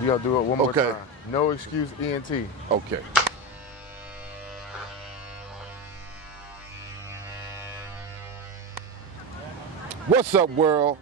You gotta do it one more Okay. time. No excuse ENT. Okay. What's up, world?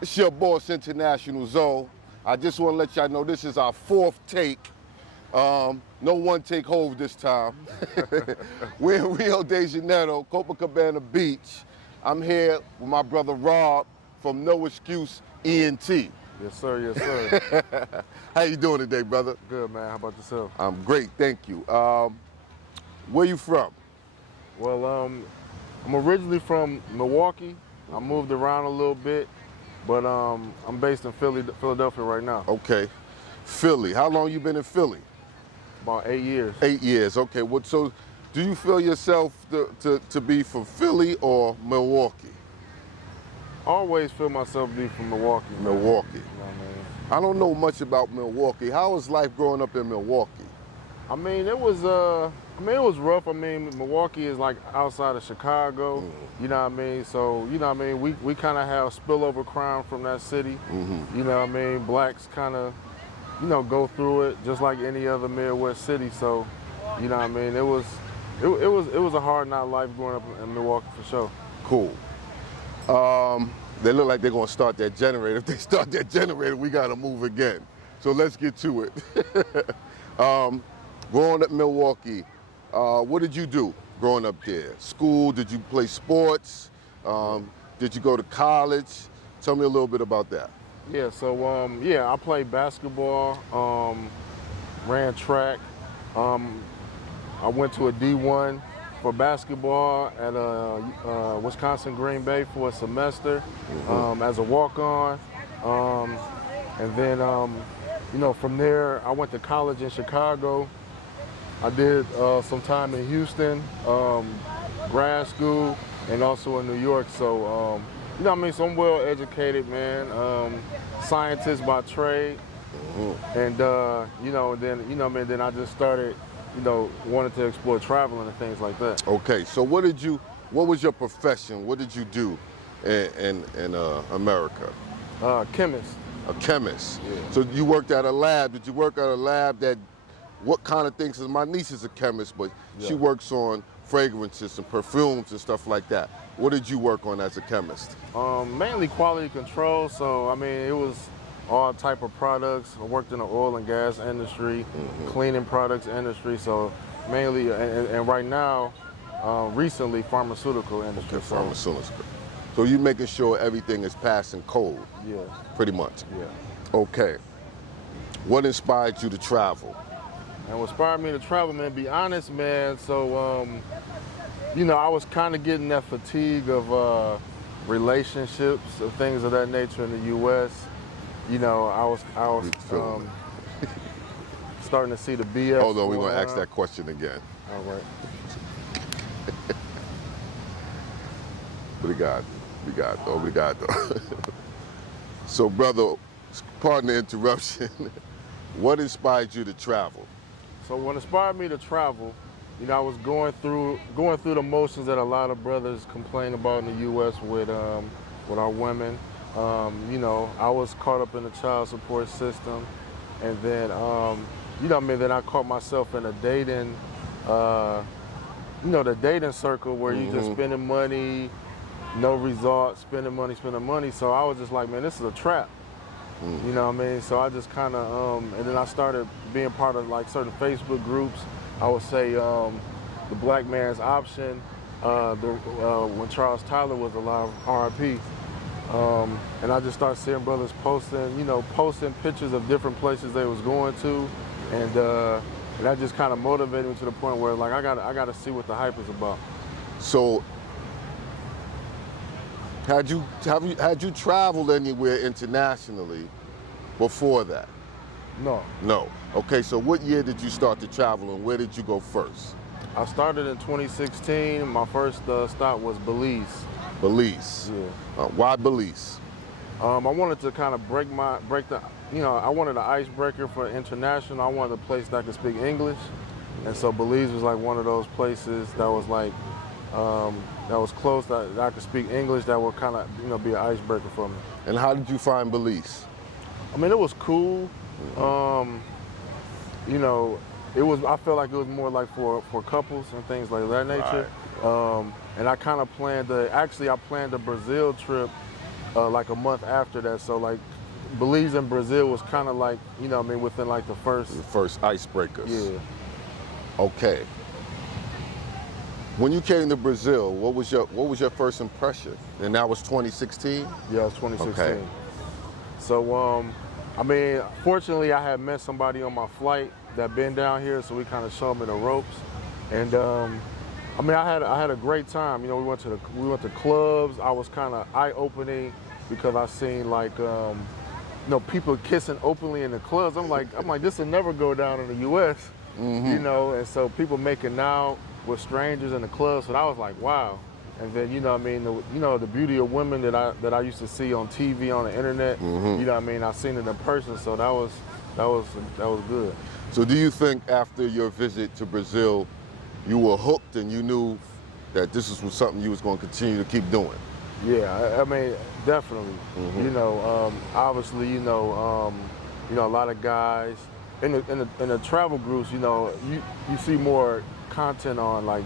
It's your boss, International Zoe. I just want to let y'all know this is our fourth take. No one take hold this time. We're in Rio de Janeiro, Copacabana Beach. I'm here with my brother Rob from No Excuse Ent. Yes, sir. Yes, sir. How you doing today, brother? Good, man. How about yourself? I'm great, thank you. Where you from? Well, I'm originally from Milwaukee. I moved around a little bit, but I'm based in Philadelphia right now. Okay, Philly. How long you been in Philly? About 8 years. 8 years. Okay. What? So, do you feel yourself to be from Philly or Milwaukee? Always feel myself to be from Milwaukee. Man. Milwaukee. You know what I mean? I don't know much about Milwaukee. How was life growing up in Milwaukee? I mean, it was rough. I mean, Milwaukee is like outside of Chicago. You know what I mean? So, you know what I mean? We kind of have spillover crime from that city. You know what I mean? Blacks kind of, you know, go through it just like any other Midwest city. So, you know what I mean? It was a hard knock life growing up in Milwaukee for sure. Cool. They look like they're gonna start that generator. If they start that generator, we gotta move again. So let's get to it. Growing up in Milwaukee, what did you do growing up there? School? Did you play sports? Did you go to college? Tell me a little bit about that. Yeah, so I played basketball, ran track. I went to a D1 for basketball at Wisconsin Green Bay for a semester as a walk-on. And then, you know, from there, I went to college in Chicago. I did some time in Houston, grad school, and also in New York. So, you know what I mean? So I'm well educated, man. Scientist by trade. And, you know, then I just started, you know, wanted to explore traveling and things like that. Okay, so what was your profession? What did you do in America? Chemist. A chemist. Yeah. So you worked at a lab. Did you work at a lab that, what kind of things? 'Cause my niece is a chemist, but she Yeah. works on fragrances and perfumes and stuff like that. What did you work on as a chemist? Mainly quality control. So, I mean, it was all type of products. I worked in the oil and gas industry, cleaning products industry. So mainly, and right now, recently, pharmaceutical industry. Okay, pharmaceutical. So you making sure everything is passing code, Yeah, pretty much. yeah. Okay. What inspired you to travel? And what inspired me to travel, man, be honest, man. So, you know, I was kind of getting that fatigue of relationships and things of that nature in the U.S. You know, I was starting to see the BS. Hold on, we're going gonna ask around. that question again. All right. Obrigado. So, brother, pardon the interruption. What inspired you to travel? So what inspired me to travel, you know, I was going through the motions that a lot of brothers complain about in the U.S. with our women. You know, I was caught up in the child support system, and then, you know, I mean, then I caught myself in a dating, you know, the dating circle where you just spending money, no results, spending money. So I was just like, man, this is a trap. You know what I mean? So I just kind of, and then I started being part of like certain Facebook groups. I would say the Black Man's Option, when Charles Tyler was alive, R.I.P. And I just started seeing brothers posting pictures of different places they was going to, and that just kind of motivated me to the point where like I gotta see what the hype is about. So, had you traveled anywhere internationally before that? No. No. Okay, so what year did you start to travel and where did you go first? I started in 2016. My first stop was Belize. Belize. Yeah. Why Belize? I wanted to kind of I wanted an icebreaker for international. I wanted a place that could speak English. And so Belize was like one of those places that was like, that was close, that I could speak English, that would kind of, be an icebreaker for me. And how did you find Belize? I mean, it was cool. You know, it was. I felt like it was more like for couples and things like that nature. And I kind of planned I planned a Brazil trip like a month after that. So like Belize and Brazil was kind of like, you know what I mean, within like the first icebreakers. Yeah. Okay. When you came to Brazil, what was your first impression? And that was 2016? Yeah, it was 2016. Okay. So I mean, fortunately I had met somebody on my flight that been down here, so we kind of showed me the ropes. And I mean, I had a great time. You know, we went to clubs. I was kind of eye-opening because I seen like you know, people kissing openly in the clubs. I'm like this will never go down in the U.S. You know, and so people making out with strangers in the clubs. So I was like, wow. And then, you know what I mean, the beauty of women that I used to see on TV, on the internet. You know what I mean, I seen it in person. So that was good. So do you think after your visit to Brazil, you were hooked and you knew that this was something you was going to continue to keep doing? Yeah, I mean, definitely. You know, obviously, you know, a lot of guys in the travel groups. You know, you see more content on like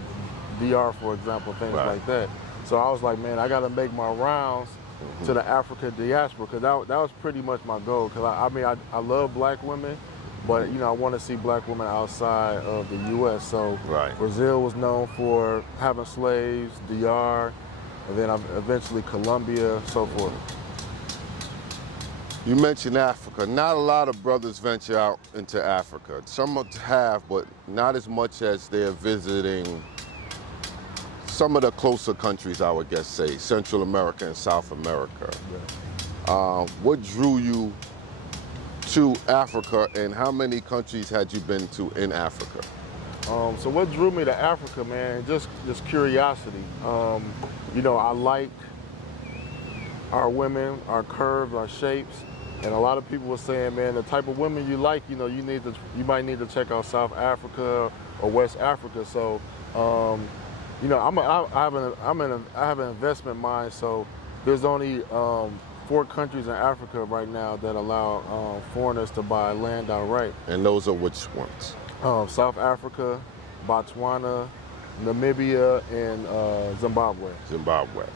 DR, for example, things like that. So I was like, man, I got to make my rounds to the Africa diaspora, because that was pretty much my goal. Because I mean, I love black women, but you know, I want to see black women outside of the U.S. So Brazil was known for having slaves, DR, and then eventually Colombia, so forth. You mentioned Africa. Not a lot of brothers venture out into Africa. Some have, but not as much as they're visiting some of the closer countries, I would guess say, Central America and South America. What drew you to Africa, and how many countries had you been to in Africa? So what drew me to Africa, man, just curiosity. You know, I like our women, our curves, our shapes. And a lot of people were saying, man, the type of women you like, you know, you might need to check out South Africa or West Africa. So, you know, I have an investment mind. So there's only 4 countries in Africa right now that allow foreigners to buy land outright. And those are which ones? South Africa, Botswana, Namibia, and Zimbabwe.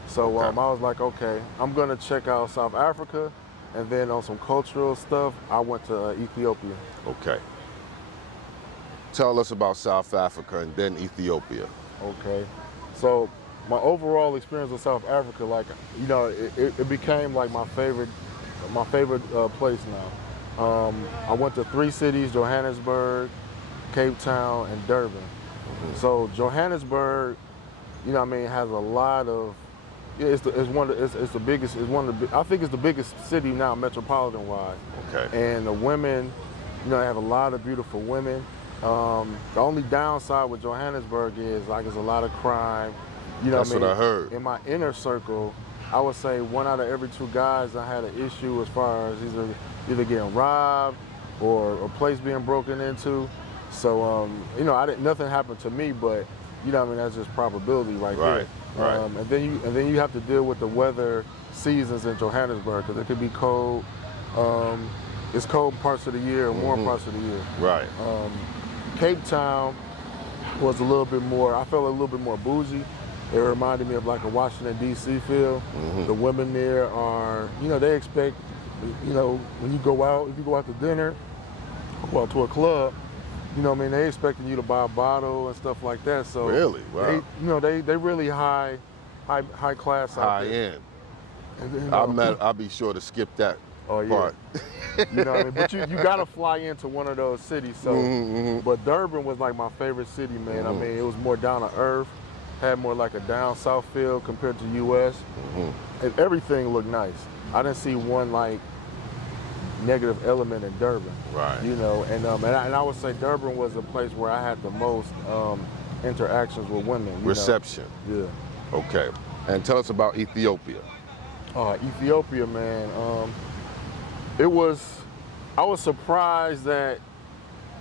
So I was like, okay, I'm gonna check out South Africa. And then on some cultural stuff, I went to Ethiopia. Okay. Tell us about South Africa and then Ethiopia. Okay. So my overall experience with South Africa, like, you know, it became like my favorite place now. I went to 3 cities: Johannesburg, Cape Town, and Durban. So Johannesburg, you know what I mean, has a lot of, I think it's the biggest city now, metropolitan wide. Okay. And the women, you know, they have a lot of beautiful women. The only downside with Johannesburg is like there's a lot of crime. You know, that's what I heard. In my inner circle, I would say 1 out of every 2 guys I had an issue as far as either getting robbed or a place being broken into. So you know, nothing happened to me, but you know what I mean, that's just probability right there. And then you have to deal with the weather seasons in Johannesburg, because it could be cold. It's cold parts of the year and warm parts of the year. Cape Town was a little bit more, I felt a little bit more bougie. It reminded me of like a Washington, D.C. feel. The women there are, you know, they expect, you know, when you go out, if you go out to dinner, well, to a club, you know what I mean, they expecting you to buy a bottle and stuff like that. So really, wow. They, you know, they really high class out there. High end. I'll be sure to skip that part. You know what I mean? But you gotta fly into one of those cities. So, but Durban was like my favorite city, man. I mean, it was more down to earth, had more like a down south feel compared to U.S. And everything looked nice. I didn't see one like negative element in Durban. You know, and I would say Durban was a place where I had the most interactions with women. Reception. Yeah. Okay. And tell us about Ethiopia. Ethiopia, man. I was surprised that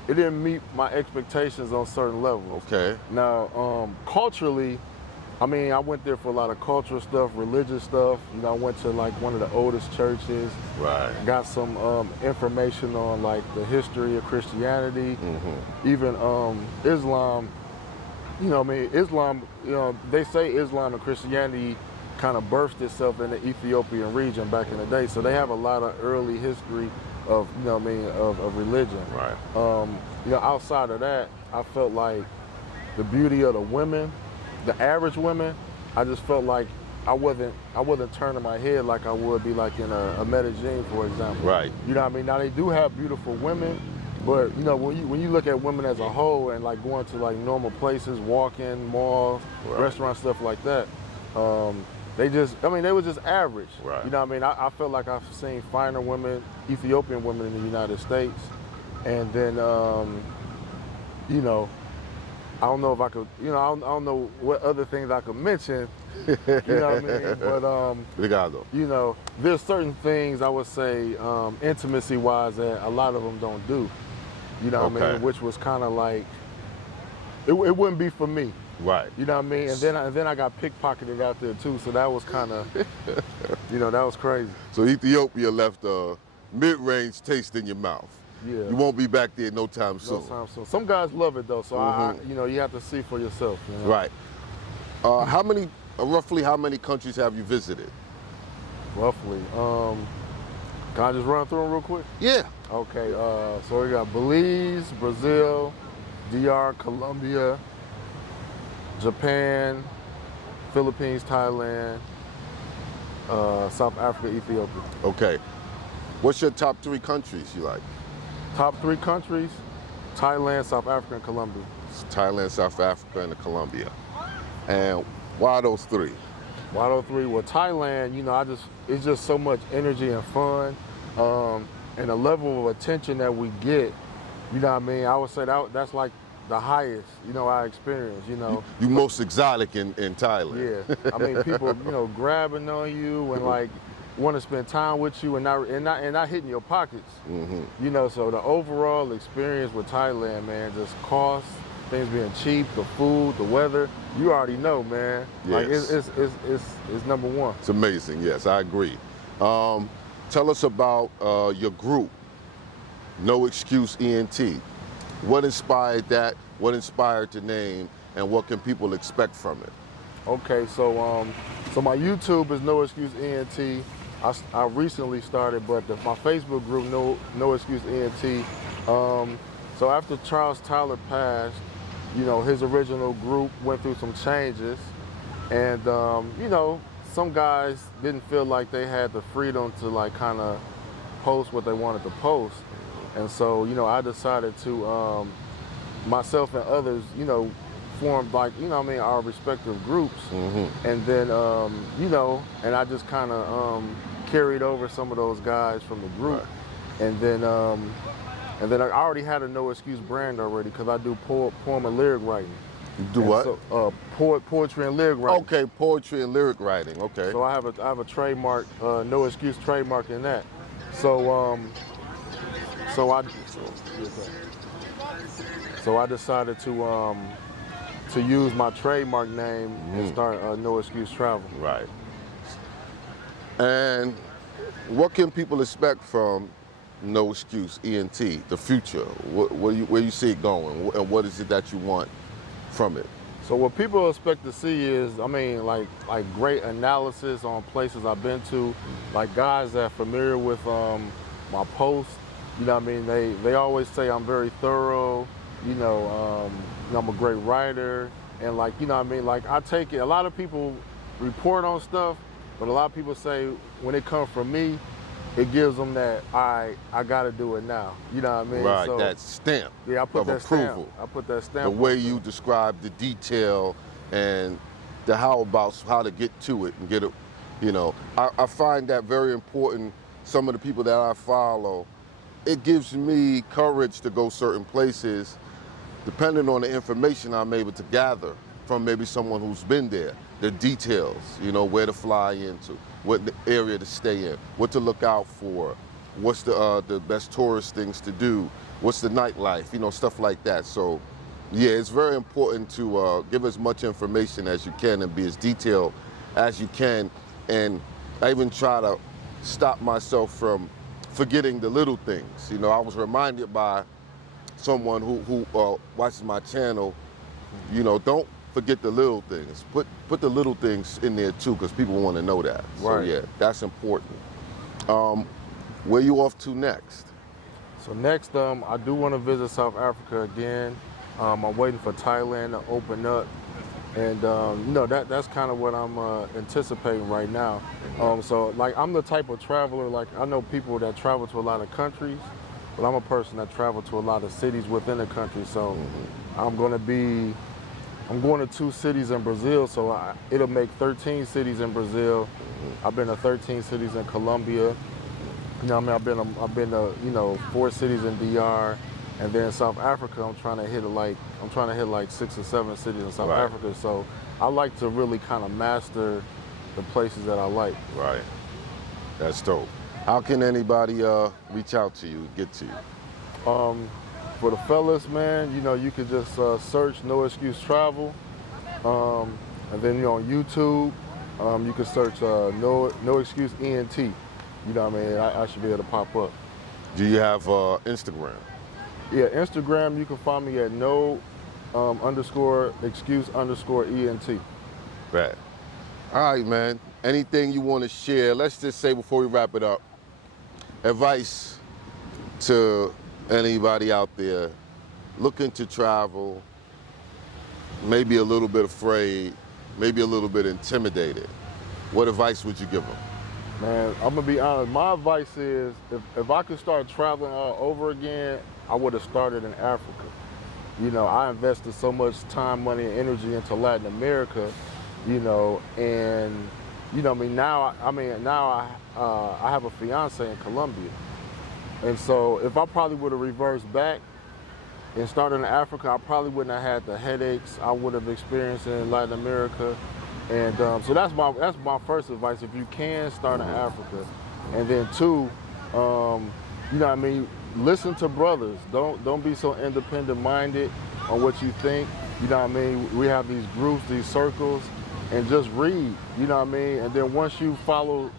it didn't meet my expectations on certain levels. Okay. Now, culturally, I mean, I went there for a lot of cultural stuff, religious stuff. You know, I went to like one of the oldest churches. Right. Got some information on like the history of Christianity, even Islam. You know, I mean, Islam. You know, they say Islam and Christianity kind of birthed itself in the Ethiopian region back in the day. So they have a lot of early history of, you know what I mean, of religion. Right. You know, outside of that, I felt like the beauty of the women, the average women, I just felt like I wasn't turning my head like I would be like in a Medellin, for example. Right. You know what I mean? Now they do have beautiful women, but you know, when you look at women as a whole and like going to like normal places, walking, malls, restaurants, stuff like that, they were just average. Right. You know what I mean? I felt like I've seen finer women, Ethiopian women in the United States. And then, you know, I don't know if I could, you know, I don't know what other things I could mention, you know what I mean? But, Obrigado. you know, there's certain things I would say intimacy-wise that a lot of them don't do, you know what I mean? Which was kind of like, it wouldn't be for me. Right. You know what I mean? And then I got pickpocketed out there too, so that was kind of, you know, that was crazy. So Ethiopia left a mid-range taste in your mouth. Yeah. You won't be back there no time soon. No time soon. Some guys love it though, so I, you know, you have to see for yourself. You know? Right. Roughly how many countries have you visited? Roughly. Can I just run through them real quick? Yeah. Okay. So we got Belize, Brazil, DR, Colombia, Japan, Philippines, Thailand, South Africa, Ethiopia. Okay. What's your top 3 countries you like? Top 3 countries: Thailand, South Africa, and Colombia. It's Thailand, South Africa, and Colombia. And why those 3? Why those 3? Well, Thailand, you know, it's just so much energy and fun, and the level of attention that we get. You know what I mean? I would say that's like the highest, you know, I experienced. You know, you most exotic in Thailand. Yeah, I mean, people, you know, grabbing on you and like want to spend time with you and not hitting your pockets. You know, so the overall experience with Thailand, man, just cost, things being cheap, the food, the weather. You already know, man. Yes. Like it's number one. It's amazing. Yes, I agree. Tell us about your group, No Excuse Ent. What inspired that? What inspired the name? And what can people expect from it? Okay, so my YouTube is No Excuse Ent. I recently started, but my Facebook group, No Excuse Ent. So after Charles Tyler passed, you know, his original group went through some changes, and you know, some guys didn't feel like they had the freedom to like kind of post what they wanted to post, and so you know, I decided to myself and others, you know, formed like, you know what I mean, our respective groups, and then you know, and I just kind of carried over some of those guys from the group, and then I already had a No Excuse brand already because I do poem and lyric writing. You do what? So, poetry and lyric writing. Okay, poetry and lyric writing. Okay. So I have a trademark, No Excuse trademark in that. So I decided to use my trademark name and start No Excuse Travel. Right. And what can people expect from No Excuse Ent, the future? Where you see it going, and what is it that you want from it? So what people expect to see is, I mean, like great analysis on places I've been to, like guys that are familiar with my posts. You know what I mean? They always say I'm very thorough. You know, I'm a great writer, and like, you know what I mean? Like I take it. A lot of people report on stuff, but a lot of people say when it comes from me, it gives them that I got to do it now. You know what I mean? Right, so, that stamp yeah, I put of that approval. Stamp. I put that stamp. The way you describe the detail and the how to get to it and get it. You know, I find that very important. Some of the people that I follow, it gives me courage to go certain places, depending on the information I'm able to gather from maybe someone who's been there. The details, you know, where to fly into, what area to stay in, what to look out for, what's the best tourist things to do, what's the nightlife, you know, stuff like that. So Yeah, it's very important to give as much information as you can and be as detailed as you can. And I even try to stop myself from forgetting the little things. You know, I was reminded by someone who watches my channel, you know, don't forget the little things. Put the little things in there too, because people want to know that. Right. So yeah, that's important. Where you off to next? So next, I do want to visit South Africa again. I'm waiting for Thailand to open up, and you know, that's kind of what I'm anticipating right now. So like, I'm the type of traveler, like I know people that travel to a lot of countries, but I'm a person that travel to a lot of cities within the country. So I'm going to 2 cities in Brazil, so it'll make 13 cities in Brazil. I've been to 13 cities in Colombia. You know, I mean, I've been to, you know, 4 cities in DR, and then South Africa. I'm trying to hit like 6 or 7 cities in South Right. Africa. So I like to really kind of master the places that I like. Right. That's dope. How can anybody reach out to you, get to you? For the fellas, man, you know, you could just search No Excuse Travel, and then, you know, on YouTube, you can search No Excuse Ent. You know what I mean? I should be able to pop up. Do you have Instagram? Yeah, Instagram, you can find me at _excuse_ent. Right. All right, man. Anything you want to share? Let's just say before we wrap it up, advice to anybody out there looking to travel, maybe a little bit afraid, maybe a little bit intimidated. What advice would you give them? Man, I'm gonna be honest. My advice is, if I could start traveling all over again, I would have started in Africa. You know, I invested so much time, money, and energy into Latin America. You know, and you know, now I have a fiance in Colombia, and so if I probably would have reversed back and started in Africa, I probably wouldn't have had the headaches I would have experienced in Latin America. And so that's my first advice. If you can, start in Africa, and then 2, you know what I mean, listen to brothers. Don't be so independent-minded on what you think. You know what I mean. We have these groups, these circles, and just read. You know what I mean. And then once you follow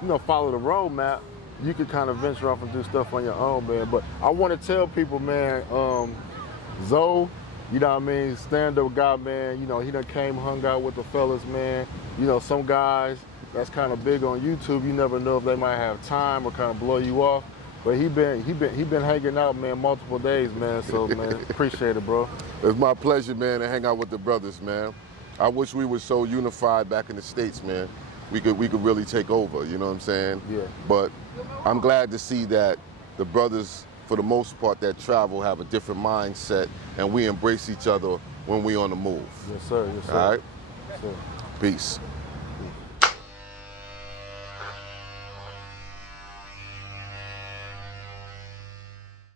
the roadmap, you can kind of venture off and do stuff on your own, man. But I want to tell people, man, Zoe, you know what I mean, stand-up guy, man. You know, he done came, hung out with the fellas, man. You know, some guys that's kind of big on YouTube, you never know if they might have time or kind of blow you off. But he been hanging out, man, multiple days, man. So, man, appreciate it, bro. It's my pleasure, man, to hang out with the brothers, man. I wish we were so unified back in the States, man. We could really take over, you know what I'm saying? Yeah. But I'm glad to see that the brothers, for the most part, that travel have a different mindset, and we embrace each other when we on the move. Yes, sir. Yes, sir. All right? Yes, sir. Peace.